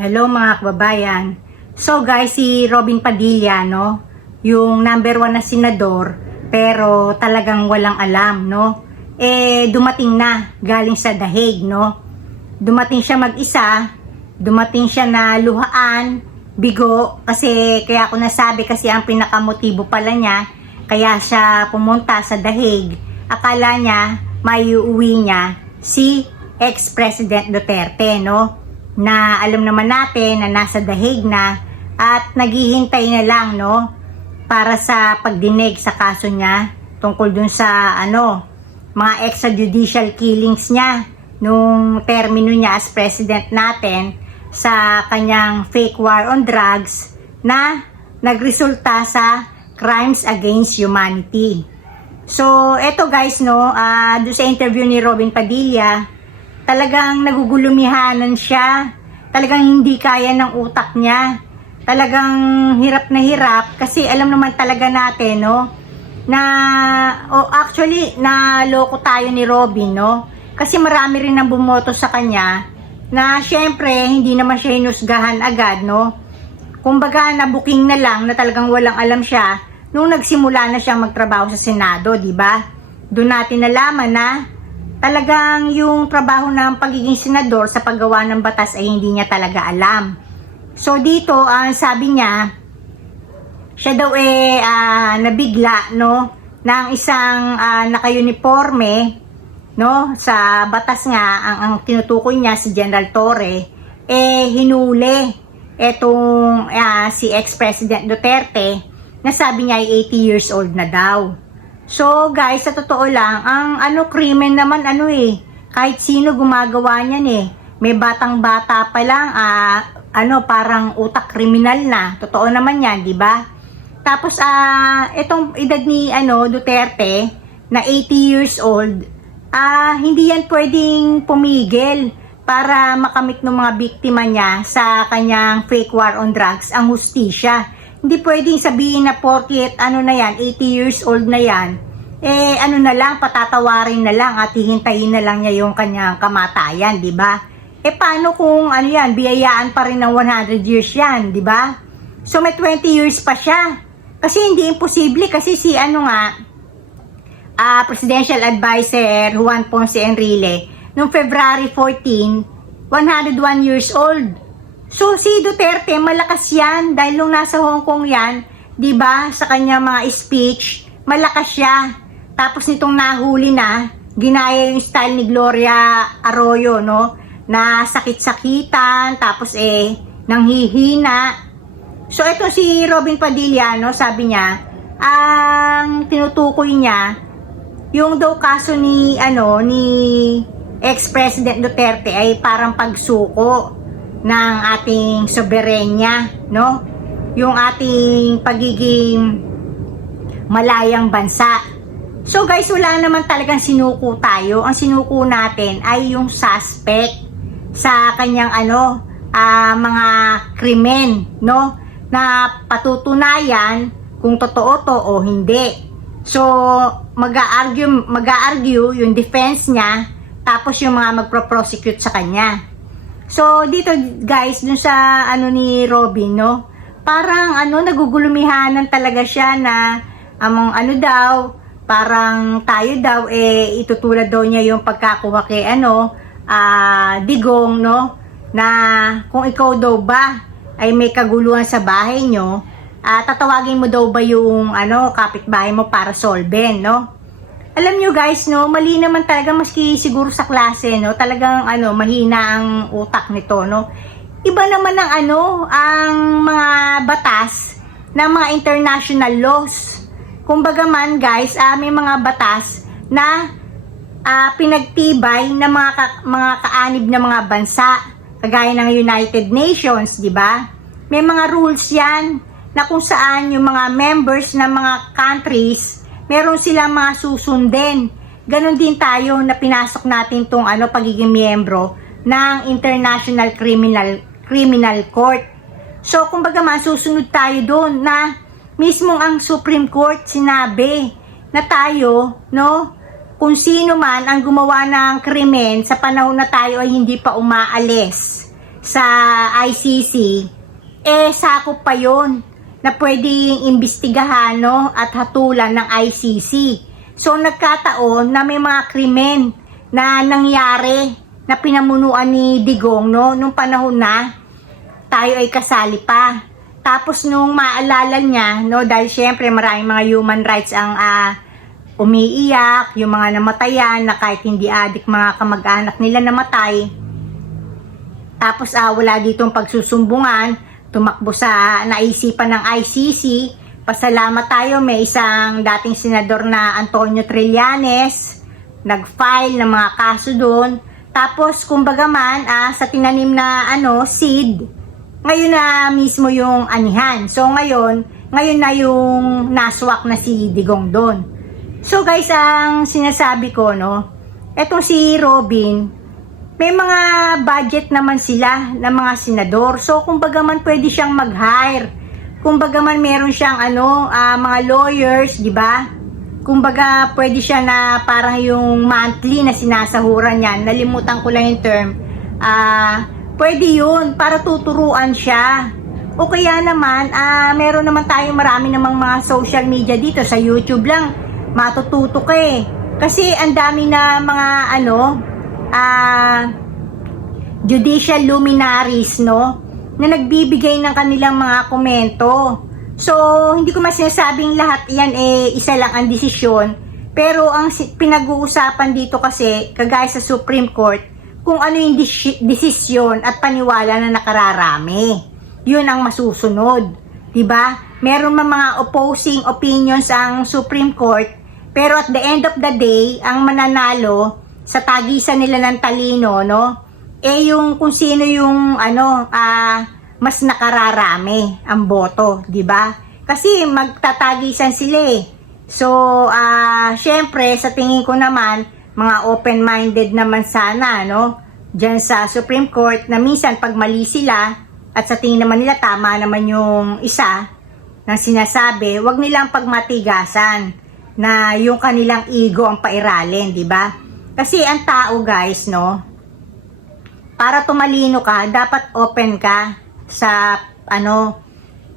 Hello mga kababayan. So guys, si Robin Padilla, no? Yung number one na senador, pero talagang walang alam, no? Eh, dumating na, galing sa Dahig, no? Dumating siya mag-isa, dumating siya na luhaan, bigo, kasi kaya ako nasabi kasi ang pinakamotibo pala niya, kaya siya pumunta sa Dahig. Akala niya, may uuwi niya si ex-president Duterte, no? Na alam naman natin na nasa dahig na at naghihintay na lang no para sa pagdinig sa kaso niya tungkol dun sa ano mga extrajudicial killings niya nung termino niya as president natin sa kanyang fake war on drugs na nagresulta sa crimes against humanity. So, eto guys, no, ah doon sa interview ni Robin Padilla, talagang nagugulumihanan siya. Talagang hindi kaya ng utak niya. Talagang hirap na hirap kasi alam naman talaga natin, no, na oh, actually na loko tayo ni Robin, no? Kasi marami rin ang bumoto sa kanya na syempre hindi naman siya hinusgahan agad, no? Kumbaga nabuking na lang na talagang walang alam siya nung nagsimula na siyang magtrabaho sa Senado, di ba? Doon natin nalaman na talagang yung trabaho ng pagiging senador sa paggawa ng batas ay hindi niya talaga alam. So dito, ang sabi niya, siya daw eh ah, nabigla no ng isang ah, naka-uniforme no sa batas nga ang, ang tinutukoy niya si General Torre eh hinuli etong ah, si ex-president Duterte na sabi niya ay 80 years old na daw. So guys, sa totoo lang, ang ano krimen naman ano eh, kahit sino gumagawa niyan eh. May batang bata pa lang, ah, ano parang utak kriminal na. Totoo naman 'yan, 'di ba? Tapos ah itong edad ni ano Duterte na 80 years old, ah hindi yan pwedeng pumigil para makamit ng mga biktima niya sa kanyang fake war on drugs ang hustisya. Hindi pwedeng sabihin na porket ano na yan, 80 years old na yan, eh ano na lang, patatawarin na lang at hihintayin na lang niya yung kanyang kamatayan, di ba? Eh paano kung ano yan, biyayaan pa rin ng 100 years yan, di ba? So may 20 years pa siya. Kasi hindi imposible kasi si ano nga, ah Presidential Advisor Juan Ponce Enrile, noong February 14, 101 years old. So si Duterte malakas yan dahil nung nasa Hong Kong yan, 'di ba, sa kanya mga speech, malakas siya. Tapos nitong nahuli na, ginaya yung style ni Gloria Arroyo, no? Na sakit-sakitan, tapos eh nanghihina. So ito si Robin Padilla, no, sabi niya, ang tinutukoy niya yung daw kaso ni ano ni ex-president Duterte ay parang pagsuko ng ating soberenya, no? Yung ating pagiging malayang bansa. So guys, wala naman talagang sinuko tayo. Ang sinuko natin ay yung suspect sa kanyang ano, ah, mga krimen, no? Na patutunayan kung totoo to o hindi. So, mag-argue, mag-argue yung defense niya, tapos yung mga magpro-prosecute sa kanya. So, dito guys, dun sa ano ni Robin, no? Parang ano, nagugulumihanan talaga siya na among ano daw, parang tayo daw, eh, itutulad daw niya yung pagkakuha kay ano, ah, digong, no? Na kung ikaw daw ba ay may kaguluhan sa bahay nyo, ah, tatawagin mo daw ba yung ano, kapitbahay mo para solven, no? Alam nyo guys, no, mali naman talaga maski siguro sa klase, no, talagang ano, mahina ang utak nito, no. Iba naman ang ano, ang mga batas ng mga international laws. Kumbaga man guys, ah, may mga batas na ah, pinagtibay ng mga ka, mga kaanib na mga bansa, kagaya ng United Nations, di ba? May mga rules 'yan na kung saan yung mga members ng mga countries meron silang mga susundin. Ganon din tayo na pinasok natin tong ano pagiging miyembro ng International Criminal Criminal Court. So kumbaga masusunod tayo doon na mismo ang Supreme Court sinabi na tayo, no, kung sino man ang gumawa ng krimen sa panahon na tayo ay hindi pa umaalis sa ICC, eh sakop pa yon na pwedeng imbestigahan no, at hatulan ng ICC. So nagkataon na may mga krimen na nangyari na pinamunuan ni Digong no, nung panahon na tayo ay kasali pa. Tapos nung maalala niya, no, dahil syempre maraming mga human rights ang ah, umiiyak, yung mga namatayan na kahit hindi adik mga kamag-anak nila namatay. Tapos ah, wala ditong pagsusumbungan, tumakbo sa naisipan ng ICC. Pasalamat tayo, may isang dating senador na Antonio Trillanes, nag-file ng mga kaso doon. Tapos, kumbaga man, ah, sa tinanim na ano, seed, ngayon na mismo yung anihan. So, ngayon, ngayon na yung naswak na si Digong doon. So, guys, ang sinasabi ko, no, eto si Robin, may mga budget naman sila ng mga senador. So, kumbaga man pwede siyang mag-hire. Kumbaga man meron siyang ano, ah, mga lawyers, di ba? Kumbaga pwede siya na parang yung monthly na sinasahuran niya. Nalimutan ko lang yung term. Ah, pwede yun para tuturuan siya. O kaya naman, ah, meron naman tayong marami namang mga social media dito sa YouTube lang. Matututo ka eh. Kasi ang dami na mga ano, ah judicial luminaries, no? Na nagbibigay ng kanilang mga komento. So, hindi ko masinasabing lahat yan eh isa lang ang desisyon. Pero ang pinag-uusapan dito kasi, kagaya sa Supreme Court, kung ano yung desi- desisyon at paniwala na nakararami. Yun ang masusunod. 'Di ba? Meron man mga opposing opinions ang Supreme Court, pero at the end of the day, ang mananalo sa tagisan nila ng talino, no? Eh yung kung sino yung ano, ah mas nakararami ang boto, 'di ba? Kasi magtatagisan sila eh. So, ah syempre sa tingin ko naman, mga open-minded naman sana, no? Diyan sa Supreme Court na minsan pag mali sila at sa tingin naman nila tama naman yung isa na sinasabi, wag nilang pagmatigasan na yung kanilang ego ang pairalin, di ba? Kasi ang tao guys, no, para tumalino ka, dapat open ka sa ano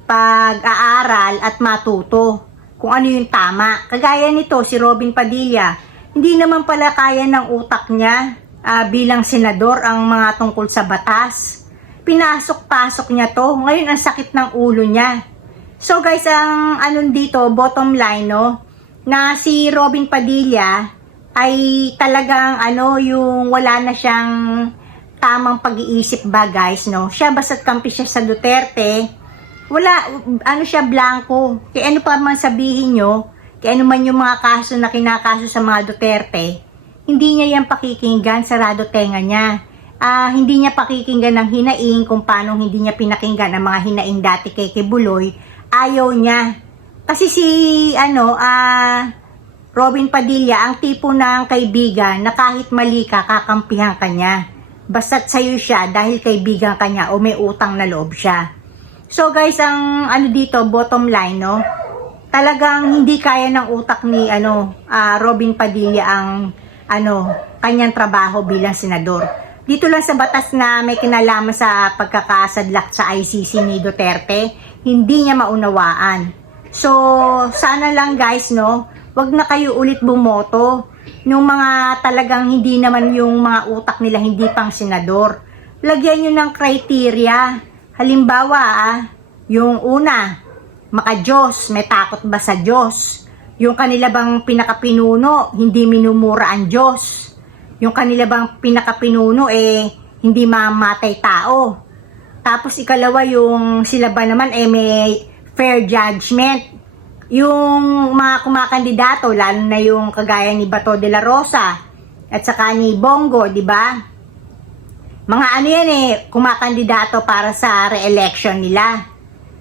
pag-aaral at matuto kung ano yung tama. Kagaya nito si Robin Padilla, hindi naman pala kaya ng utak niya ah, bilang senador ang mga tungkol sa batas. Pinasok-pasok niya to. Ngayon ang sakit ng ulo niya. So guys, ang ano dito, bottom line no, na si Robin Padilla ay talagang ano yung wala na siyang tamang pag-iisip ba guys no. Siya basta't kampi siya sa Duterte, wala ano siya blanco. Kaya ano pa man sabihin nyo, kaya ano man yung mga kaso na kinakaso sa mga Duterte, hindi niya yan pakikinggan, sarado tenga niya. Ah, hindi niya pakikinggan ng hinaing kung paano hindi niya pinakinggan ang mga hinaing dati kay Kibuloy. Ayaw niya. Kasi si, ano, ah, Robin Padilla, ang tipo ng kaibigan na kahit mali ka, kakampihan ka niya. Basta't sa'yo siya dahil kaibigan ka niya o may utang na loob siya. So guys, ang ano dito, bottom line, no? Talagang hindi kaya ng utak ni ano, ah, Robin Padilla ang ano, kanyang trabaho bilang senador. Dito lang sa batas na may kinalaman sa pagkakasadlak sa ICC ni Duterte, hindi niya maunawaan. So, sana lang guys, no, wag na kayo ulit bumoto nung mga talagang hindi naman yung mga utak nila hindi pang senador. Lagyan nyo ng criteria. Halimbawa, ah, yung una, maka-Diyos, may takot ba sa Diyos? Yung kanila bang pinakapinuno, hindi minumura ang Diyos? Yung kanila bang pinakapinuno, eh, hindi mamatay tao? Tapos ikalawa, yung sila ba naman, eh, may fair judgment? Yung mga kumakandidato, lalo na yung kagaya ni Bato de la Rosa, at saka ni Bongo, di ba? Mga ano yan eh, kumakandidato para sa re-election nila.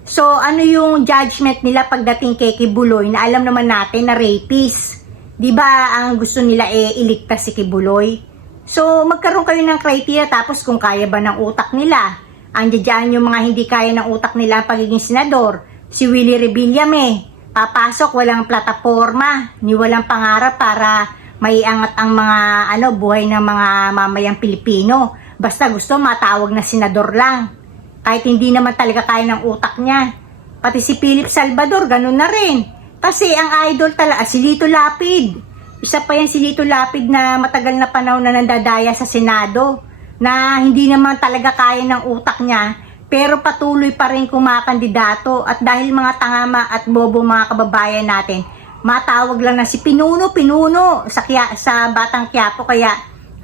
So, ano yung judgment nila pagdating kay Kibuloy na alam naman natin na rapist? 'Di ba ang gusto nila eh iligtas si Kibuloy? So, magkaroon kayo ng criteria tapos kung kaya ba ng utak nila. Andiyan yung mga hindi kaya ng utak nila pagiging senador. Si Willie Rebillame, papasok walang plataforma, ni walang pangarap para maiangat ang mga ano buhay ng mga mamayang Pilipino. basta gusto matawag na senador lang. Kahit hindi naman talaga kaya ng utak niya. Pati si Philip Salvador, ganun na rin. Kasi ang idol talaga, si Lito Lapid. Isa pa yan si Lito Lapid na matagal na panahon na nandadaya sa Senado. Na hindi naman talaga kaya ng utak niya. Pero patuloy pa rin kumakandidato. At dahil mga tangama at bobo mga kababayan natin, matawag lang na si Pinuno, Pinuno sa, Kya- sa Batang Quiapo. Kaya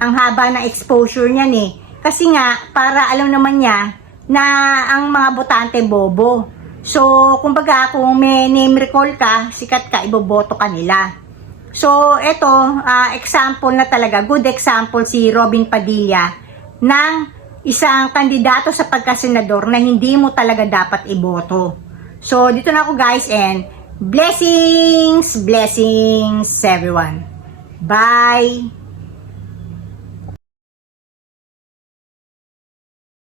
ang haba ng exposure niyan eh. Kasi nga, para alam naman niya na ang mga botante bobo. So, kumbaga kung may name recall ka, sikat ka, iboboto ka nila. So, ito, ah, example na talaga, good example si Robin Padilla ng isang kandidato sa pagkasenador na hindi mo talaga dapat iboto. So, dito na ako guys and blessings, blessings everyone. Bye!